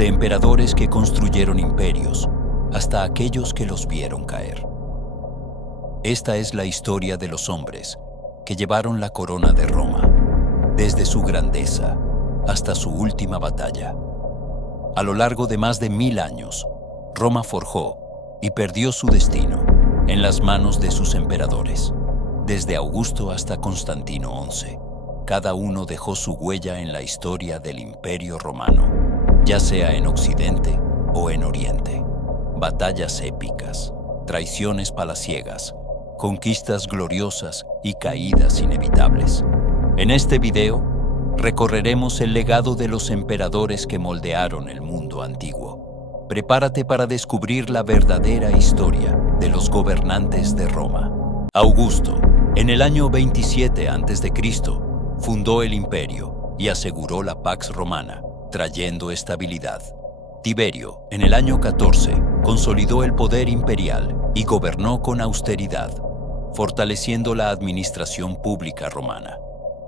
desde emperadores que construyeron imperios hasta aquellos que los vieron caer. Esta es la historia de los hombres que llevaron la corona de Roma, desde su grandeza hasta su última batalla. A lo largo de más de 1000 años, Roma forjó y perdió su destino en las manos de sus emperadores. Desde Augusto hasta Constantino XI, cada uno dejó su huella en la historia del Imperio Romano, ya sea en Occidente o en Oriente. Batallas épicas, traiciones palaciegas, conquistas gloriosas y caídas inevitables. En este video, recorreremos el legado de los emperadores que moldearon el mundo antiguo. Prepárate para descubrir la verdadera historia de los gobernantes de Roma. Augusto, en el año 27 a.C., fundó el imperio y aseguró la Pax Romana, trayendo estabilidad. Tiberio, en el año 14, consolidó el poder imperial y gobernó con austeridad, fortaleciendo la administración pública romana.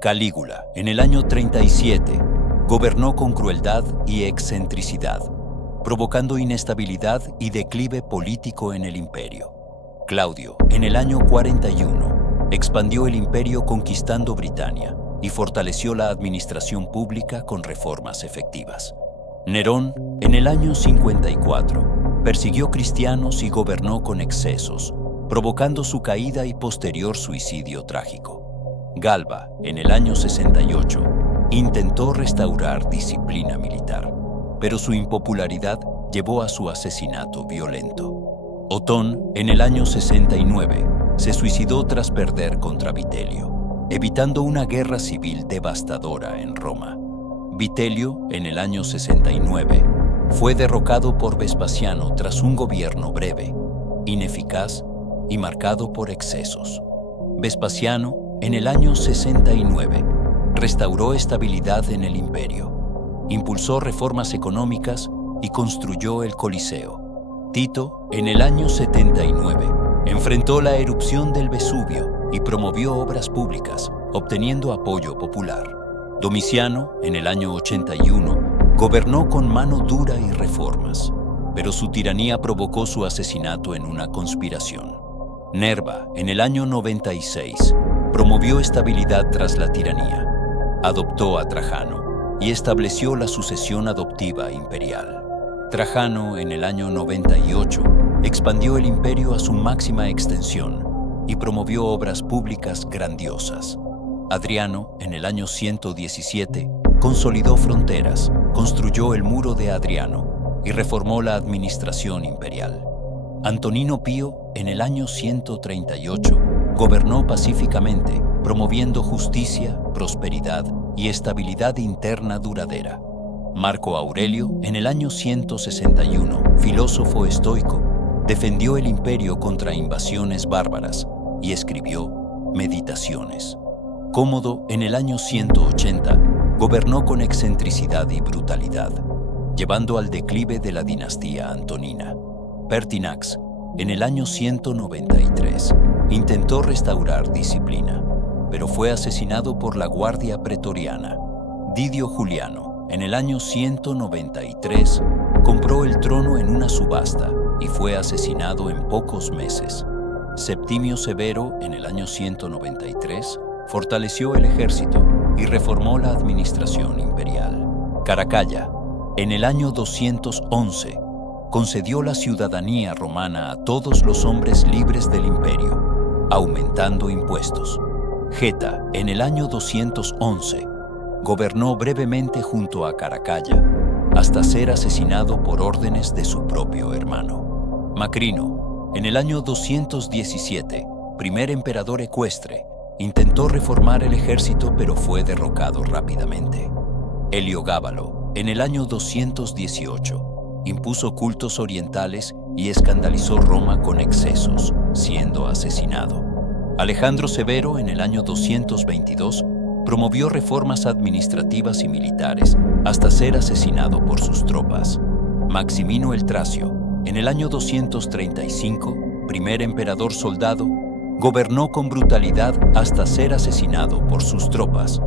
Calígula, en el año 37, gobernó con crueldad y excentricidad, provocando inestabilidad y declive político en el imperio. Claudio, en el año 41, expandió el imperio conquistando Britania y fortaleció la administración pública con reformas efectivas. Nerón, en el año 54, persiguió cristianos y gobernó con excesos, provocando su caída y posterior suicidio trágico. Galba, en el año 68, intentó restaurar disciplina militar, pero su impopularidad llevó a su asesinato violento. Otón, en el año 69, se suicidó tras perder contra Vitelio, evitando una guerra civil devastadora en Roma. Vitelio, en el año 69, fue derrocado por Vespasiano tras un gobierno breve, ineficaz y marcado por excesos. Vespasiano, en el año 69, restauró estabilidad en el imperio, impulsó reformas económicas y construyó el Coliseo. Tito, en el año 79, enfrentó la erupción del Vesubio y promovió obras públicas, obteniendo apoyo popular. Domiciano, en el año 81, gobernó con mano dura y reformas, pero su tiranía provocó su asesinato en una conspiración. Nerva, en el año 96, promovió estabilidad tras la tiranía, adoptó a Trajano y estableció la sucesión adoptiva imperial. Trajano, en el año 98, expandió el imperio a su máxima extensión y promovió obras públicas grandiosas. Adriano, en el año 117, consolidó fronteras, construyó el Muro de Adriano y reformó la administración imperial. Antonino Pío, en el año 138, gobernó pacíficamente, promoviendo justicia, prosperidad y estabilidad interna duradera. Marco Aurelio, en el año 161, filósofo estoico, defendió el imperio contra invasiones bárbaras y escribió Meditaciones. Cómodo, en el año 180, gobernó con excentricidad y brutalidad, llevando al declive de la dinastía antonina. Pertinax, en el año 193, intentó restaurar disciplina, pero fue asesinado por la Guardia Pretoriana. Didio Juliano, en el año 193, compró el trono en una subasta y fue asesinado en pocos meses. Septimio Severo, en el año 193, fortaleció el ejército y reformó la administración imperial. Caracalla, en el año 211, concedió la ciudadanía romana a todos los hombres libres del imperio, aumentando impuestos. Geta, en el año 211, gobernó brevemente junto a Caracalla, hasta ser asesinado por órdenes de su propio hermano. Macrino, en el año 217, primer emperador ecuestre, intentó reformar el ejército pero fue derrocado rápidamente. Heliogábalo, en el año 218, impuso cultos orientales y escandalizó Roma con excesos, siendo asesinado. Alejandro Severo, en el año 222, promovió reformas administrativas y militares hasta ser asesinado por sus tropas. Maximino el Tracio, en el año 235, primer emperador soldado, gobernó con brutalidad hasta ser asesinado por sus tropas.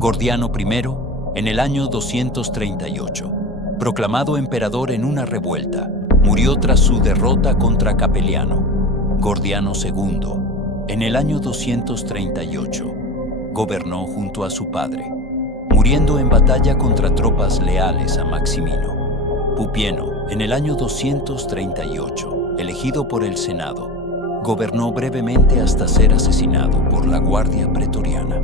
Gordiano I, en el año 238, proclamado emperador en una revuelta, murió tras su derrota contra Capeliano. Gordiano II, en el año 238, gobernó junto a su padre, muriendo en batalla contra tropas leales a Maximino. Pupieno, en el año 238, elegido por el Senado, gobernó brevemente hasta ser asesinado por la Guardia Pretoriana.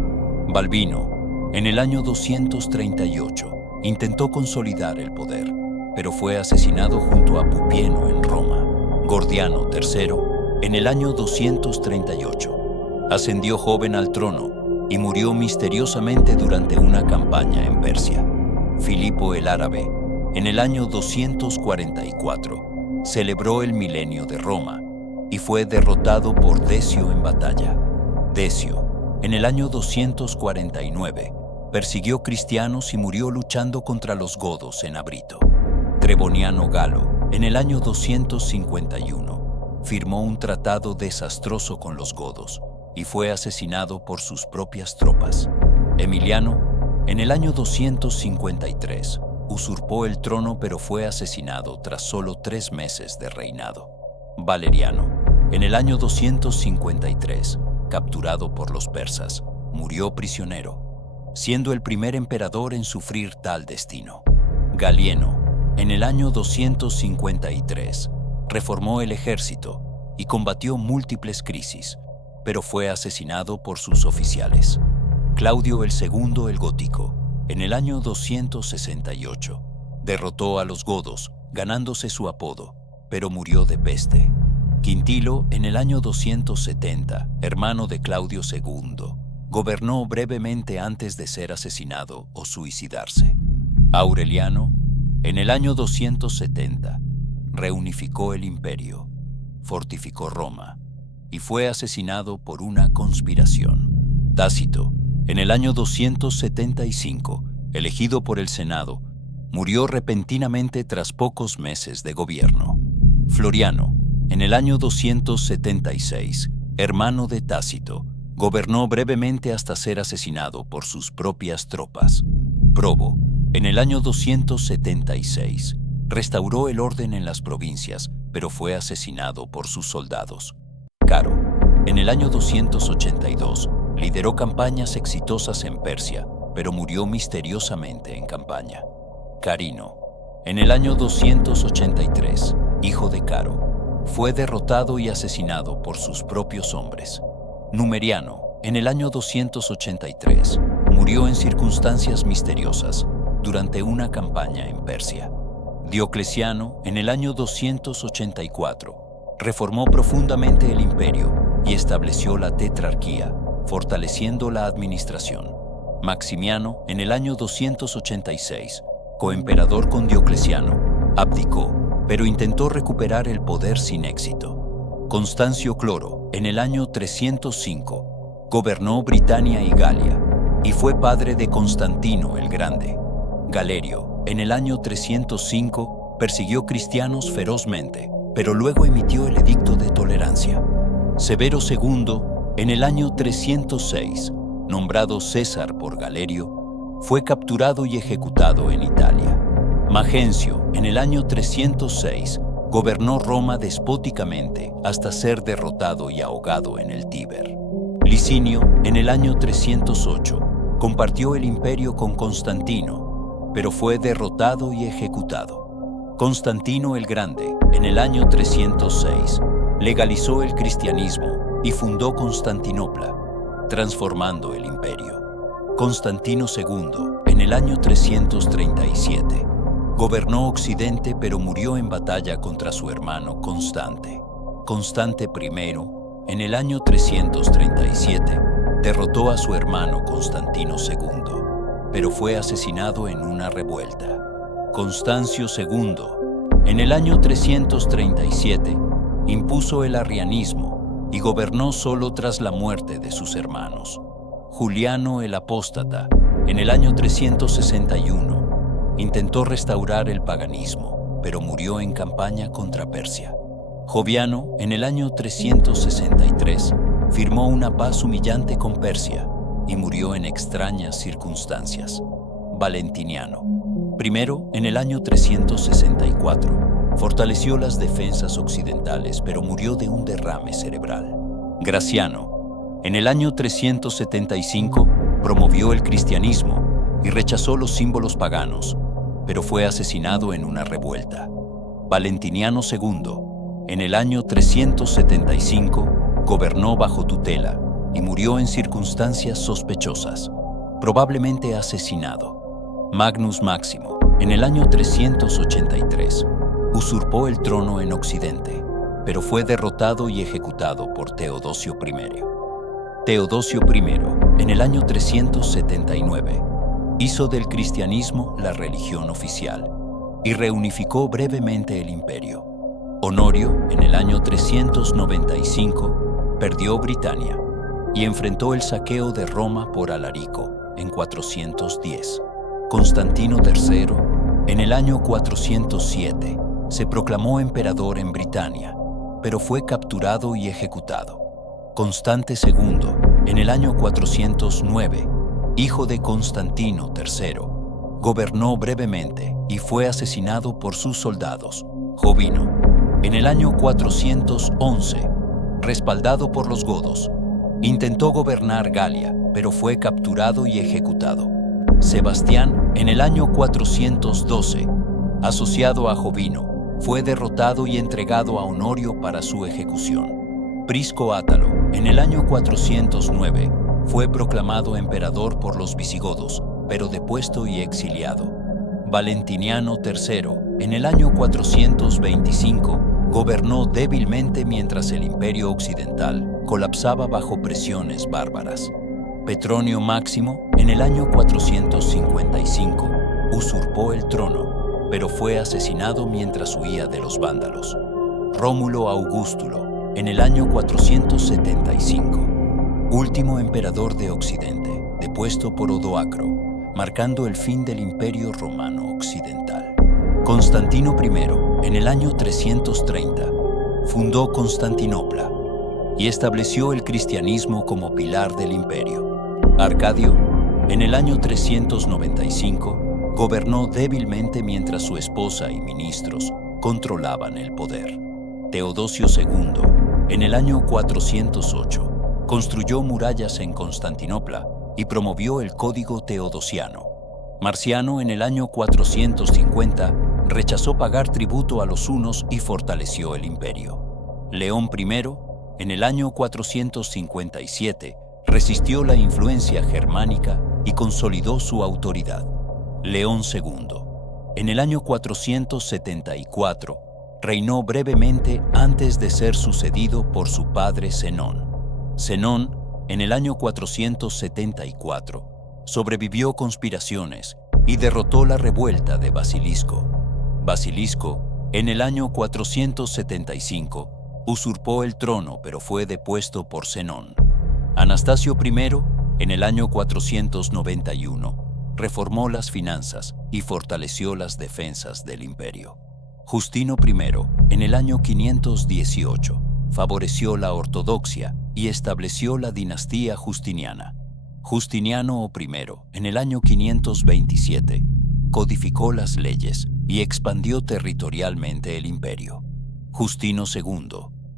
Balbino, en el año 238, intentó consolidar el poder, pero fue asesinado junto a Pupieno en Roma. Gordiano III, en el año 238, ascendió joven al trono y murió misteriosamente durante una campaña en Persia. Filipo el Árabe, en el año 244, celebró el milenio de Roma y fue derrotado por Decio en batalla. Decio, en el año 249, persiguió cristianos y murió luchando contra los godos en Abrito. Treboniano Galo, en el año 251, firmó un tratado desastroso con los godos y fue asesinado por sus propias tropas. Emiliano, en el año 253, usurpó el trono pero fue asesinado tras solo 3 meses de reinado. Valeriano, en el año 253, capturado por los persas, murió prisionero, siendo el primer emperador en sufrir tal destino. Galieno, en el año 253, reformó el ejército y combatió múltiples crisis, pero fue asesinado por sus oficiales. Claudio II el Gótico, en el año 268, derrotó a los godos, ganándose su apodo, pero murió de peste. Quintilo, en el año 270, hermano de Claudio II, gobernó brevemente antes de ser asesinado o suicidarse. Aureliano, en el año 270, reunificó el imperio, fortificó Roma y fue asesinado por una conspiración. Tácito, en el año 275, elegido por el Senado, murió repentinamente tras pocos meses de gobierno. Floriano, en el año 276, hermano de Tácito, gobernó brevemente hasta ser asesinado por sus propias tropas. Probo, en el año 276, restauró el orden en las provincias, pero fue asesinado por sus soldados. Caro, en el año 282, lideró campañas exitosas en Persia, pero murió misteriosamente en campaña. Carino, en el año 283, hijo de Caro, fue derrotado y asesinado por sus propios hombres. Numeriano, en el año 283, murió en circunstancias misteriosas durante una campaña en Persia. Diocleciano, en el año 284, reformó profundamente el imperio y estableció la tetrarquía, fortaleciendo la administración. Maximiano, en el año 286, coemperador con Diocleciano, abdicó, pero intentó recuperar el poder sin éxito. Constancio Cloro, en el año 305, gobernó Britania y Galia, y fue padre de Constantino el Grande. Galerio, en el año 305, persiguió cristianos ferozmente, pero luego emitió el edicto de tolerancia. Severo II, en el año 306, nombrado César por Galerio, fue capturado y ejecutado en Italia. Magencio, en el año 306, gobernó Roma despóticamente hasta ser derrotado y ahogado en el Tíber. Licinio, en el año 308, compartió el imperio con Constantino, pero fue derrotado y ejecutado. Constantino el Grande, en el año 306, legalizó el cristianismo y fundó Constantinopla, transformando el imperio. Constantino II, en el año 337, gobernó Occidente pero murió en batalla contra su hermano Constante. Constante I, en el año 337, derrotó a su hermano Constantino II, pero fue asesinado en una revuelta. Constancio II, en el año 337, impuso el arrianismo y gobernó solo tras la muerte de sus hermanos. Juliano el Apóstata, en el año 361, intentó restaurar el paganismo, pero murió en campaña contra Persia. Joviano, en el año 363, firmó una paz humillante con Persia y murió en extrañas circunstancias. Valentiniano, Primero, en el año 364, fortaleció las defensas occidentales, pero murió de un derrame cerebral. Graciano, en el año 375, promovió el cristianismo y rechazó los símbolos paganos, pero fue asesinado en una revuelta. Valentiniano II, en el año 375, gobernó bajo tutela y murió en circunstancias sospechosas, probablemente asesinado. Magnus Máximo, en el año 383, usurpó el trono en Occidente, pero fue derrotado y ejecutado por Teodosio I. Teodosio I, en el año 379, hizo del cristianismo la religión oficial y reunificó brevemente el imperio. Honorio, en el año 395, perdió Britania y enfrentó el saqueo de Roma por Alarico en 410. Constantino III, en el año 407, se proclamó emperador en Britania, pero fue capturado y ejecutado. Constante II, en el año 409, hijo de Constantino III, gobernó brevemente y fue asesinado por sus soldados. Jovino, en el año 411, respaldado por los godos, intentó gobernar Galia, pero fue capturado y ejecutado. Sebastián, en el año 412, asociado a Jovino, fue derrotado y entregado a Honorio para su ejecución. Prisco Átalo, en el año 409, fue proclamado emperador por los visigodos, pero depuesto y exiliado. Valentiniano III, en el año 425, gobernó débilmente mientras el imperio occidental colapsaba bajo presiones bárbaras. Petronio Máximo, en el año 455, usurpó el trono, pero fue asesinado mientras huía de los vándalos. Rómulo Augustulo, en el año 475, último emperador de Occidente, depuesto por Odoacro, marcando el fin del Imperio Romano Occidental. Constantino I, en el año 330, fundó Constantinopla y estableció el cristianismo como pilar del imperio. Arcadio, en el año 395, gobernó débilmente mientras su esposa y ministros controlaban el poder. Teodosio II, en el año 408, construyó murallas en Constantinopla y promovió el Código Teodosiano. Marciano, en el año 450, rechazó pagar tributo a los hunos y fortaleció el imperio. León I, en el año 457, resistió la influencia germánica y consolidó su autoridad. León II, en el año 474, reinó brevemente antes de ser sucedido por su padre Zenón. Zenón, en el año 474, sobrevivió conspiraciones y derrotó la revuelta de Basilisco. Basilisco, en el año 475, usurpó el trono pero fue depuesto por Zenón. Anastasio I, en el año 491, reformó las finanzas y fortaleció las defensas del imperio. Justino I, en el año 518, favoreció la ortodoxia y estableció la dinastía justiniana. Justiniano I, en el año 527, codificó las leyes y expandió territorialmente el imperio. Justino II,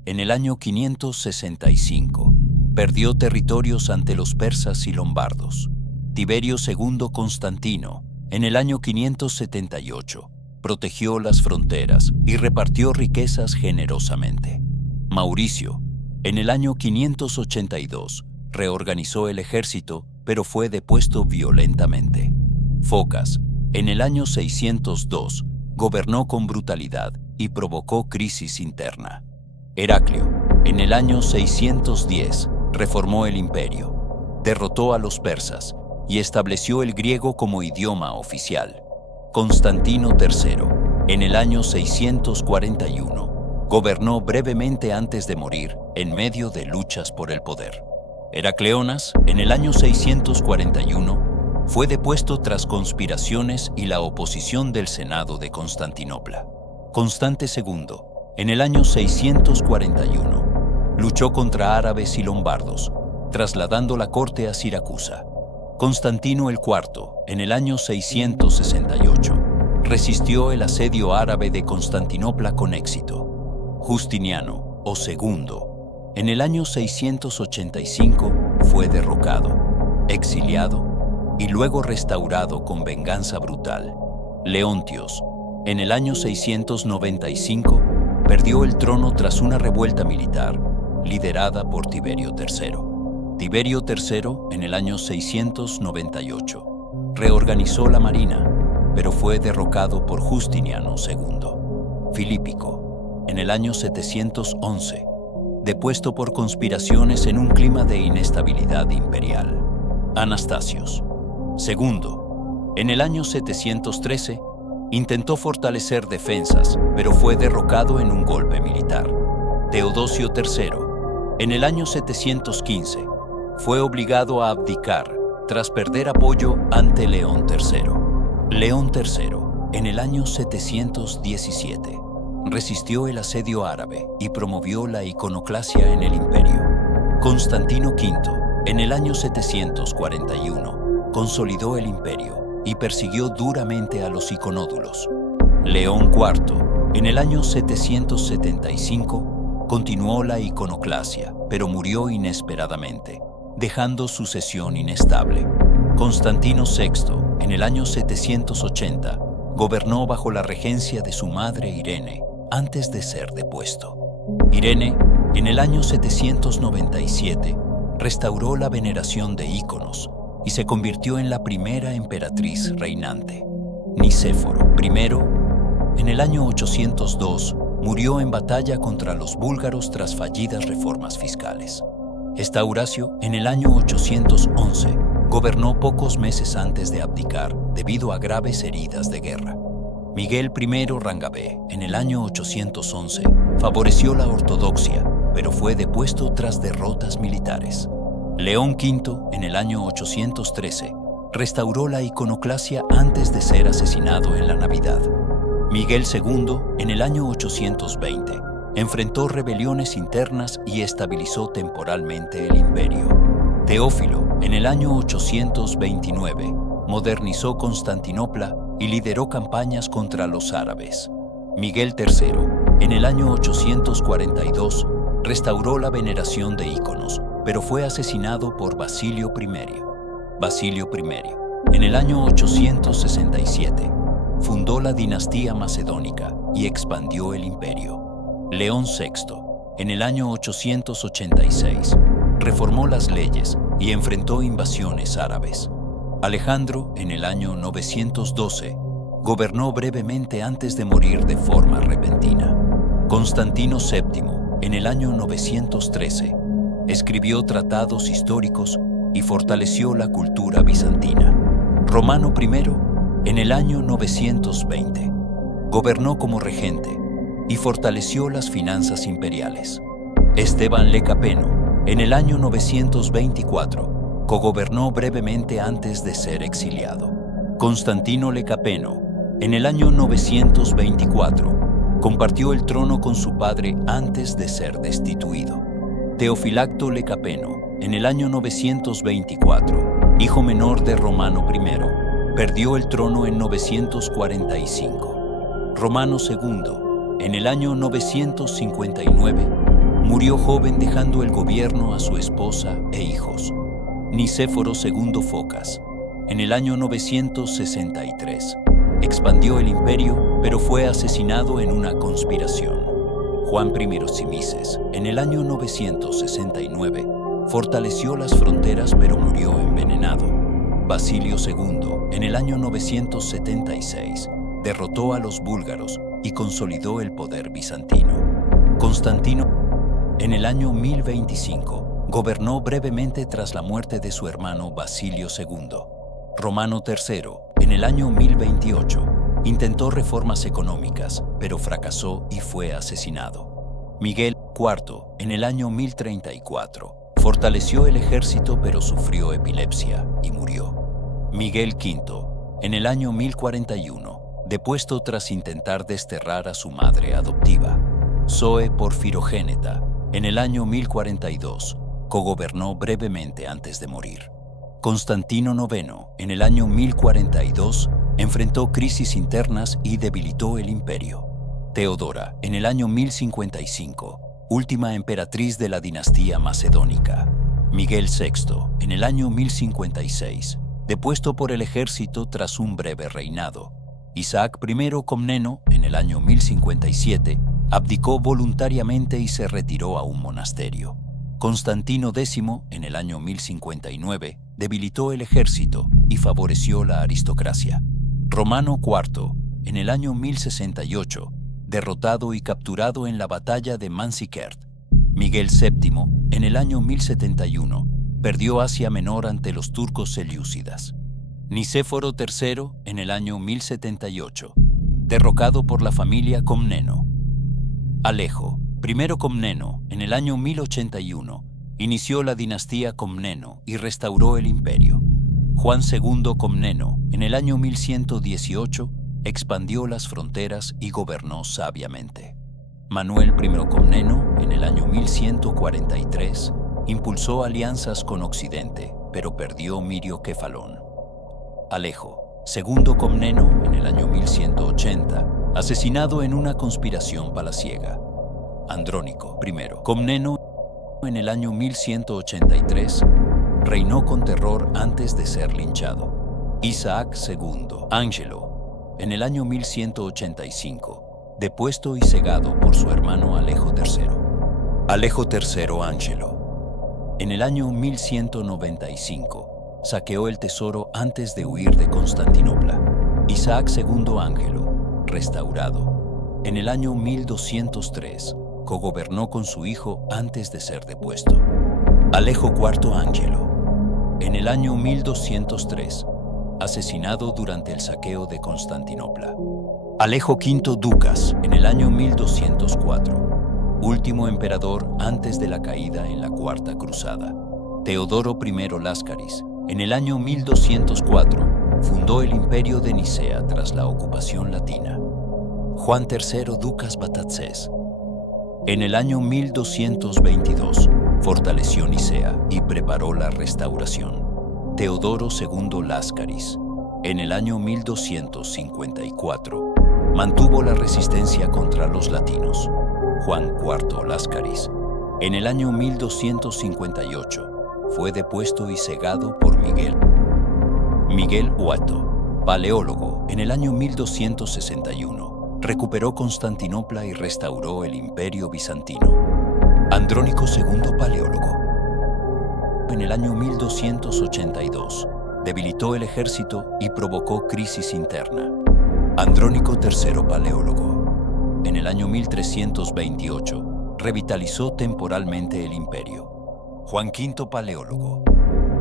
en el año 565, perdió territorios ante los persas y lombardos. Tiberio II Constantino, en el año 578, protegió las fronteras y repartió riquezas generosamente. Mauricio, en el año 582, reorganizó el ejército, pero fue depuesto violentamente. Focas, en el año 602, gobernó con brutalidad y provocó crisis interna. Heraclio, en el año 610, reformó el imperio, derrotó a los persas y estableció el griego como idioma oficial. Constantino III, en el año 641, gobernó brevemente antes de morir en medio de luchas por el poder. Heracleonas, en el año 641, fue depuesto tras conspiraciones y la oposición del Senado de Constantinopla. Constante II, en el año 641, luchó contra árabes y lombardos, trasladando la corte a Siracusa. Constantino el IV, en el año 668, resistió el asedio árabe de Constantinopla con éxito. Justiniano, o Segundo, en el año 685 fue derrocado, exiliado y luego restaurado con venganza brutal. Leontios, en el año 695, perdió el trono tras una revuelta militar liderada por Tiberio III. Tiberio III, en el año 698, reorganizó la marina, pero fue derrocado por Justiniano II. Filípico, en el año 711, depuesto por conspiraciones en un clima de inestabilidad imperial. Anastasios II, en el año 713, intentó fortalecer defensas, pero fue derrocado en un golpe militar. Teodosio III, en el año 715, fue obligado a abdicar tras perder apoyo ante León III. León III, en el año 717, resistió el asedio árabe y promovió la iconoclasia en el imperio. Constantino V, en el año 741, consolidó el imperio y persiguió duramente a los iconódulos. León IV, en el año 775, continuó la iconoclasia, pero murió inesperadamente, dejando sucesión inestable. Constantino VI, en el año 780, gobernó bajo la regencia de su madre Irene, antes de ser depuesto. Irene, en el año 797, restauró la veneración de íconos y se convirtió en la primera emperatriz reinante. Nicéforo I, en el año 802, murió en batalla contra los búlgaros tras fallidas reformas fiscales. Estauracio, en el año 811, gobernó pocos meses antes de abdicar debido a graves heridas de guerra. Miguel I Rangabé, en el año 811, favoreció la ortodoxia, pero fue depuesto tras derrotas militares. León V, en el año 813, restauró la iconoclasia antes de ser asesinado en la Navidad. Miguel II, en el año 820, enfrentó rebeliones internas y estabilizó temporalmente el imperio. Teófilo, en el año 829, modernizó Constantinopla y lideró campañas contra los árabes. Miguel III, en el año 842, restauró la veneración de íconos, pero fue asesinado por Basilio I. Basilio I, en el año 867, fundó la dinastía macedónica y expandió el imperio. León VI, en el año 886, reformó las leyes y enfrentó invasiones árabes. Alejandro, en el año 912, gobernó brevemente antes de morir de forma repentina. Constantino VII, en el año 913, escribió tratados históricos y fortaleció la cultura bizantina. Romano I, en el año 920, gobernó como regente y fortaleció las finanzas imperiales. Esteban Lecapeno, en el año 924, cogobernó brevemente antes de ser exiliado. Constantino Lecapeno, en el año 924, compartió el trono con su padre antes de ser destituido. Teofilacto Lecapeno, en el año 924, hijo menor de Romano I, perdió el trono en 945. Romano II, en el año 959, murió joven dejando el gobierno a su esposa e hijos. Nicéforo II Focas, en el año 963, expandió el imperio, pero fue asesinado en una conspiración. Juan I Cimises, en el año 969, fortaleció las fronteras pero murió envenenado. Basilio II, en el año 976, derrotó a los búlgaros y consolidó el poder bizantino. Constantino, en el año 1025, gobernó brevemente tras la muerte de su hermano Basilio II. Romano III, en el año 1028, intentó reformas económicas, pero fracasó y fue asesinado. Miguel IV, en el año 1034, fortaleció el ejército pero sufrió epilepsia y murió. Miguel V, en el año 1041, depuesto tras intentar desterrar a su madre adoptiva. Zoe Porfirogéneta, en el año 1042, cogobernó brevemente antes de morir. Constantino IX, en el año 1042, enfrentó crisis internas y debilitó el imperio. Teodora, en el año 1055, última emperatriz de la dinastía macedónica. Miguel VI, en el año 1056, depuesto por el ejército tras un breve reinado. Isaac I Comneno, en el año 1057, abdicó voluntariamente y se retiró a un monasterio. Constantino X, en el año 1059, debilitó el ejército y favoreció la aristocracia. Romano IV, en el año 1068, derrotado y capturado en la batalla de Manzikert. Miguel VII, en el año 1071, perdió Asia Menor ante los turcos selyúcidas. Nicéforo III, en el año 1078, derrocado por la familia Comneno. Alejo, I Comneno, en el año 1081, inició la dinastía Comneno y restauró el imperio. Juan II Comneno, en el año 1118, expandió las fronteras y gobernó sabiamente. Manuel I Comneno, en el año 1143, impulsó alianzas con Occidente, pero perdió Mirio-Kefalón. Alejo, II Comneno, en el año 1180, asesinado en una conspiración palaciega. Andrónico I Comneno, en el año 1183, reinó con terror antes de ser linchado. Isaac II Ángelo, en el año 1185, depuesto y cegado por su hermano Alejo III. Alejo III Ángelo, en el año 1195, saqueó el tesoro antes de huir de Constantinopla. Isaac II Ángelo, restaurado, en el año 1203, cogobernó con su hijo antes de ser depuesto. Alejo IV Ángelo, en el año 1203, asesinado durante el saqueo de Constantinopla. Alejo V Ducas, en el año 1204, último emperador antes de la caída en la Cuarta Cruzada. Teodoro I Láscaris, en el año 1204, fundó el imperio de Nicea tras la ocupación latina. Juan III Ducas Batatzés, en el año 1222, fortaleció Nicea y preparó la restauración. Teodoro II Láscaris, en el año 1254, mantuvo la resistencia contra los latinos. Juan IV Láscaris, en el año 1258, fue depuesto y cegado por Miguel Huato, paleólogo, en el año 1261. Recuperó Constantinopla y restauró el Imperio Bizantino. Andrónico II Paleólogo, en el año 1282, debilitó el ejército y provocó crisis interna. Andrónico III Paleólogo, en el año 1328, revitalizó temporalmente el imperio. Juan V Paleólogo,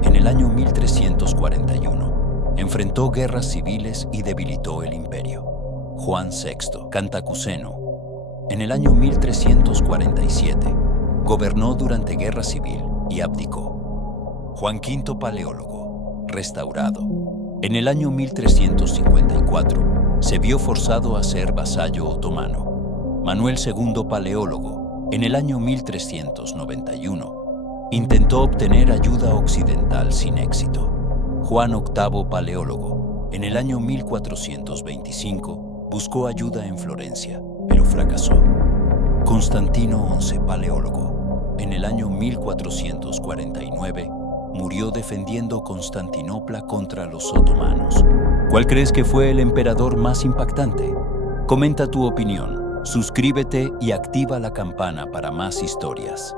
en el año 1341, enfrentó guerras civiles y debilitó el imperio. Juan VI Cantacuzeno, en el año 1347, gobernó durante guerra civil y abdicó. Juan V Paleólogo, restaurado, en el año 1354, se vio forzado a ser vasallo otomano. Manuel II Paleólogo, en el año 1391, intentó obtener ayuda occidental sin éxito. Juan VIII Paleólogo, en el año 1425, buscó ayuda en Florencia, pero fracasó. Constantino XI Paleólogo, en el año 1449, murió defendiendo Constantinopla contra los otomanos. ¿Cuál crees que fue el emperador más impactante? Comenta tu opinión, suscríbete y activa la campana para más historias.